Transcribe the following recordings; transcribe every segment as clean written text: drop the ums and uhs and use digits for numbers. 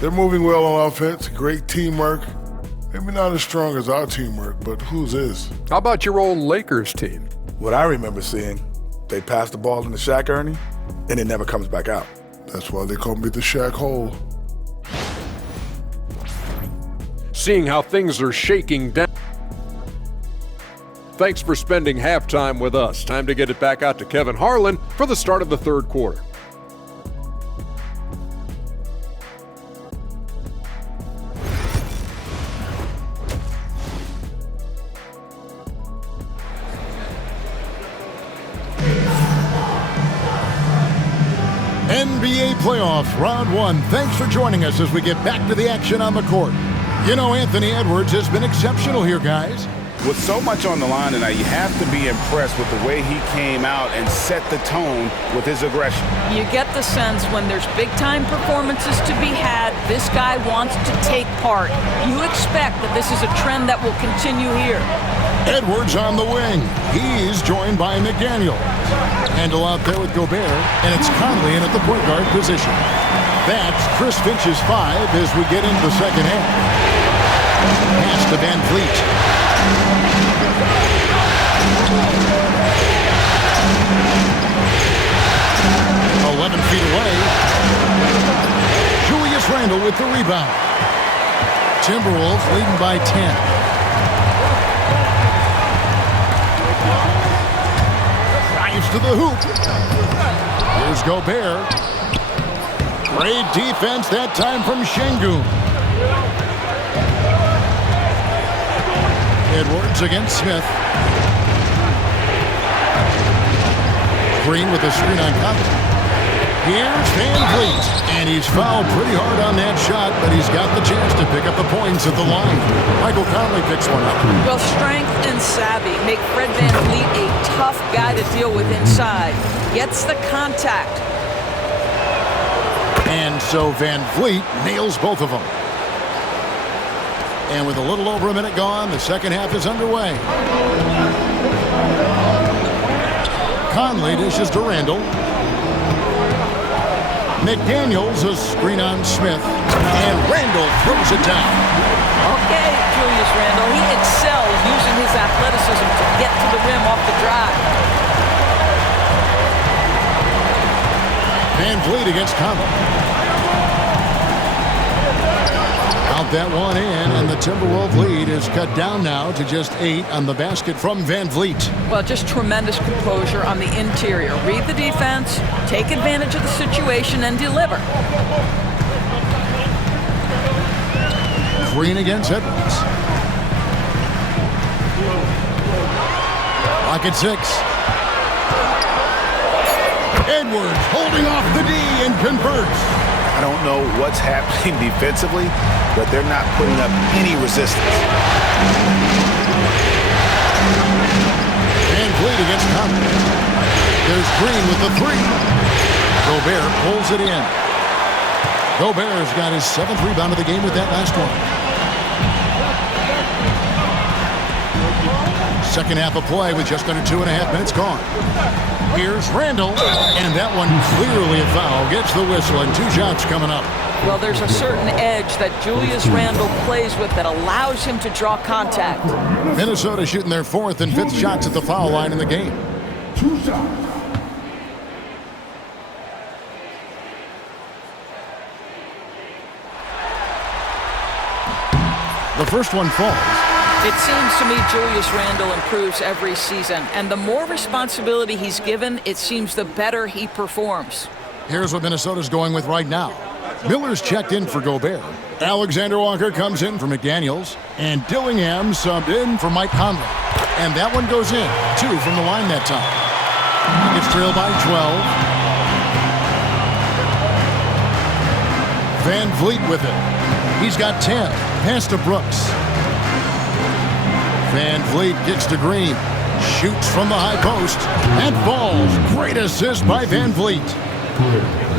They're moving well on offense, great teamwork. Maybe not as strong as our teamwork, but whose is? How about your old Lakers team? What I remember seeing, they pass the ball into Shaq Ernie, and it never comes back out. That's why they call me the Shaq Hole. Seeing how things are shaking down. Thanks for spending halftime with us. Time to get it back out to Kevin Harlan for the start of the third quarter. NBA playoffs, round one. Thanks for joining us as we get back to the action on the court. You know, Anthony Edwards has been exceptional here, guys. With so much on the line tonight, you have to be impressed with the way he came out and set the tone with his aggression. You get the sense when there's big-time performances to be had, this guy wants to take part. You expect that this is a trend that will continue here. Edwards on the wing. He's joined by McDaniel. Handle out there with Gobert, and it's Conley in at the point guard position. That's Chris Finch's 5 as we get into the second half. Pass to Van Vliet. Feet away. Julius Randle with the rebound. Timberwolves leading by 10. Drives to the hoop. Here's Gobert. Great defense that time from Şengün. Edwards against Smith. Green with a screen on Conley. Here's Van Vliet, and he's fouled pretty hard on that shot, but he's got the chance to pick up the points at the line. Michael Conley picks one up. Well, strength and savvy make Fred Van Vliet a tough guy to deal with inside. Gets the contact. And so Van Vliet nails both of them. And with a little over a minute gone, the second half is underway. Conley dishes to Randle. McDaniels a screen on Smith, and Randle throws it down. Okay, Julius Randle, he excels using his athleticism to get to the rim off the drive. Van Vliet against Conley. Out that one in, and the Timberwolves lead is cut down now to just 8 on the basket from Van Vliet. Well, just tremendous composure on the interior. Read the defense, take advantage of the situation, and deliver. Green against Edwards. Lock at 6. Edwards holding off the D and converts. I don't know what's happening defensively, but they're not putting up any resistance. Van Vliet against Conley. There's Green with the 3. Gobert pulls it in. Gobert's got his 7th rebound of the game with that last one. Second half of play with just under 2.5 minutes gone. Here's Randle, and that one clearly a foul. Gets the whistle, and 2 shots coming up. Well, there's a certain edge that Julius Randle plays with that allows him to draw contact. Minnesota shooting their 4th and 5th shots at the foul line in the game. 2 shots. The first one falls. It seems to me Julius Randle improves every season, and the more responsibility he's given, it seems the better he performs. Here's what Minnesota's going with right now. Miller's checked in for Gobert. Alexander Walker comes in for McDaniels, and Dillingham subbed in for Mike Conley. And that one goes in, 2 from the line that time. It's trailed by 12. Van Vliet with it. He's got 10. Pass to Brooks. Van Vliet gets to Green. Shoots from the high post. And falls. Great assist by Van Vliet.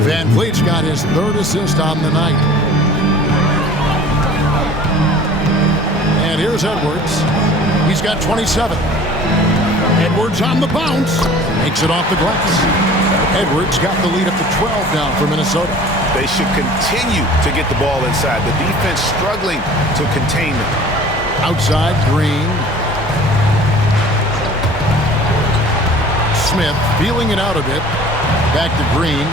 Van Vliet's got his 3rd assist on the night. And here's Edwards. He's got 27. Edwards on the bounce. Makes it off the glass. Edwards got the lead up to 12 now for Minnesota. They should continue to get the ball inside. The defense struggling to contain them. Outside, Green. Smith feeling it out a bit. Back to Green.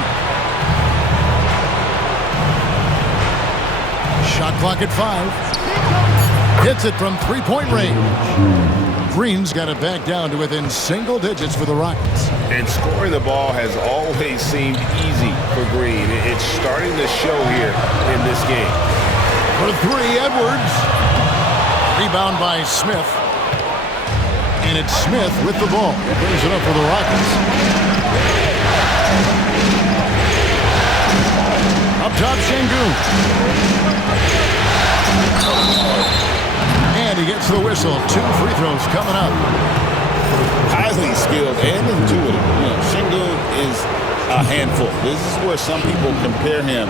Shot clock at 5. Hits it from three-point range. Green's got it back down to within single digits for the Rockets. And scoring the ball has always seemed easy for Green. It's starting to show here in this game. For 3, Edwards. Rebound by Smith. And it's Smith with the ball. Brings it up for the Rockets. Up top, Şengün. And he gets the whistle. 2 free throws coming up. Highly skilled and intuitive. Şengün is a handful. This is where some people compare him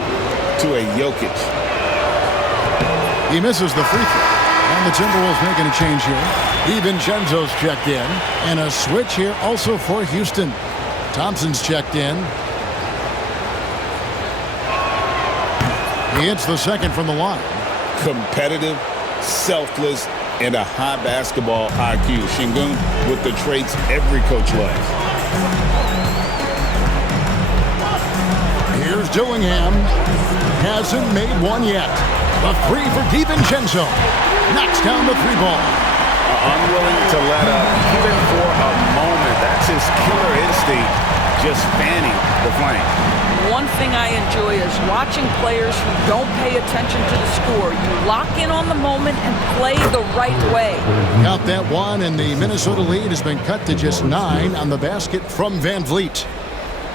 to a Jokic. He misses the free throw. And the Timberwolves making a change here. DiVincenzo's checked in. And a switch here also for Houston. Thompson's checked in. He hits the second from the line. Competitive, selfless, and a high basketball IQ. Şengün with the traits every coach likes. Here's Dillingham. Hasn't made one yet. A 3 for DiVincenzo. Knocks down the 3 ball. Unwilling to let up even for a moment. That's his killer instinct, just fanning the flame. One thing I enjoy is watching players who don't pay attention to the score. You lock in on the moment and play the right way. Count that 1, and the Minnesota lead has been cut to just 9 on the basket from Van Vliet.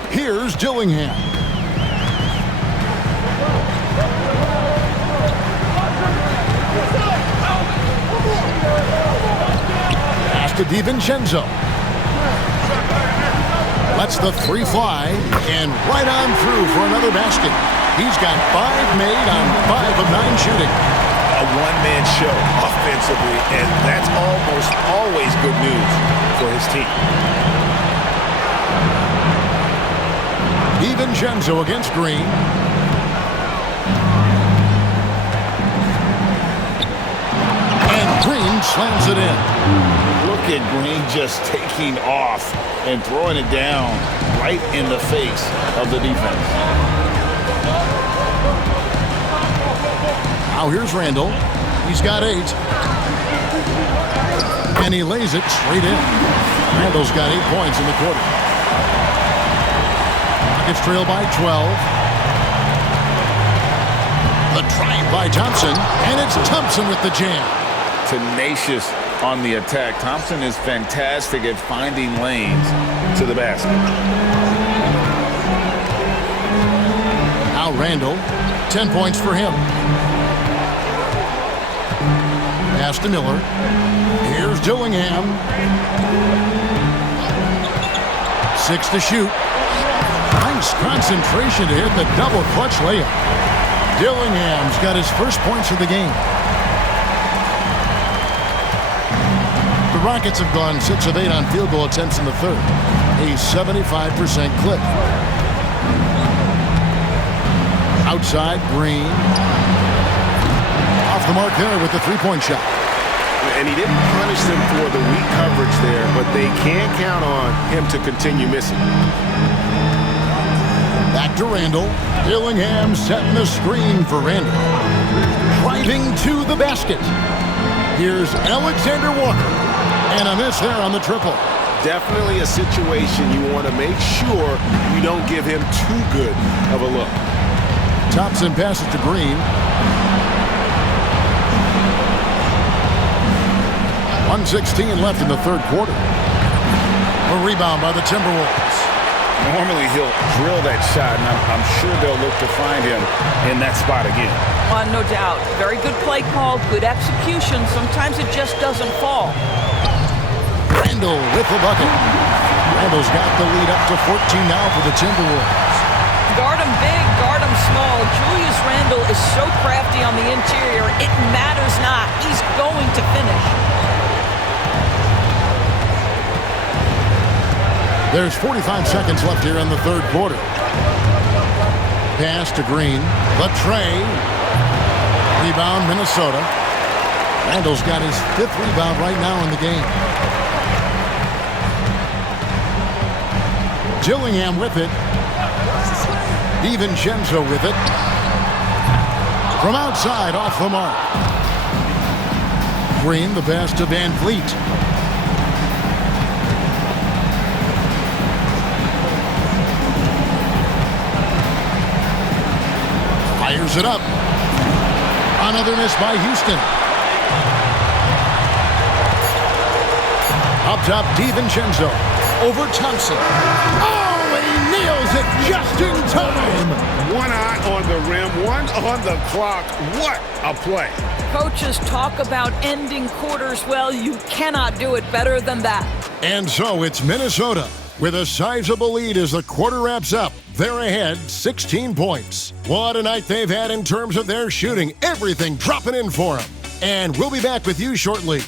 Here's Dillingham. Pass to DiVincenzo. Lets the 3 fly, and right on through for another basket. He's got 5 made on 5 of 9 shooting. A one-man show offensively, and that's almost always good news for his team. DiVincenzo against Green. And Green slams it in. Look at Green just taking off and throwing it down right in the face of the defense. Now here's Randall. He's got 8. And he lays it straight in. Randall's got 8 points in the quarter. Rockets trail by 12. The drive by Thompson. And it's Thompson with the jam. Tenacious on the attack. Thompson is fantastic at finding lanes to the basket. Now Randall, 10 points for him. Pass to Miller. Here's Dillingham. 6 to shoot. Nice concentration to hit the double clutch layup. Dillingham's got his first points of the game. The Rockets have gone 6 of 8 on field goal attempts in the third. A 75% clip. Outside, Green. Off the mark there with the 3-point shot. And he didn't punish them for the weak coverage there, but they can't count on him to continue missing. Back to Randall. Dillingham setting the screen for Randall. Driving to the basket. Here's Alexander Walker. And a miss there on the triple. Definitely a situation you want to make sure you don't give him too good of a look. Thompson passes to Green. 1:16 left in the third quarter. A rebound by the Timberwolves. Normally he'll drill that shot, and I'm sure they'll look to find him in that spot again. No doubt. Very good play call, good execution. Sometimes it just doesn't fall. Randall with the bucket. Randall's got the lead up to 14 now for the Timberwolves. Guard him big, guard him small. Julius Randle is so crafty on the interior, it matters not. He's going to finish. There's 45 seconds left here in the third quarter. pass to Green. Latray. Rebound, Minnesota. Randall's got his 5th rebound right now in the game. Dillingham with it. DiVincenzo with it. From outside, off the mark. Green, the pass to Van Fleet. Fires it up. Another miss by Houston. Up top, DiVincenzo. Over Thompson. Oh, he nails it just in time. One eye on the rim, one on the clock. What a play. Coaches talk about ending quarters. Well, you cannot do it better than that. And so it's Minnesota with a sizable lead as the quarter wraps up. They're ahead 16 points. What a night they've had in terms of their shooting. Everything dropping in for them. And we'll be back with you shortly.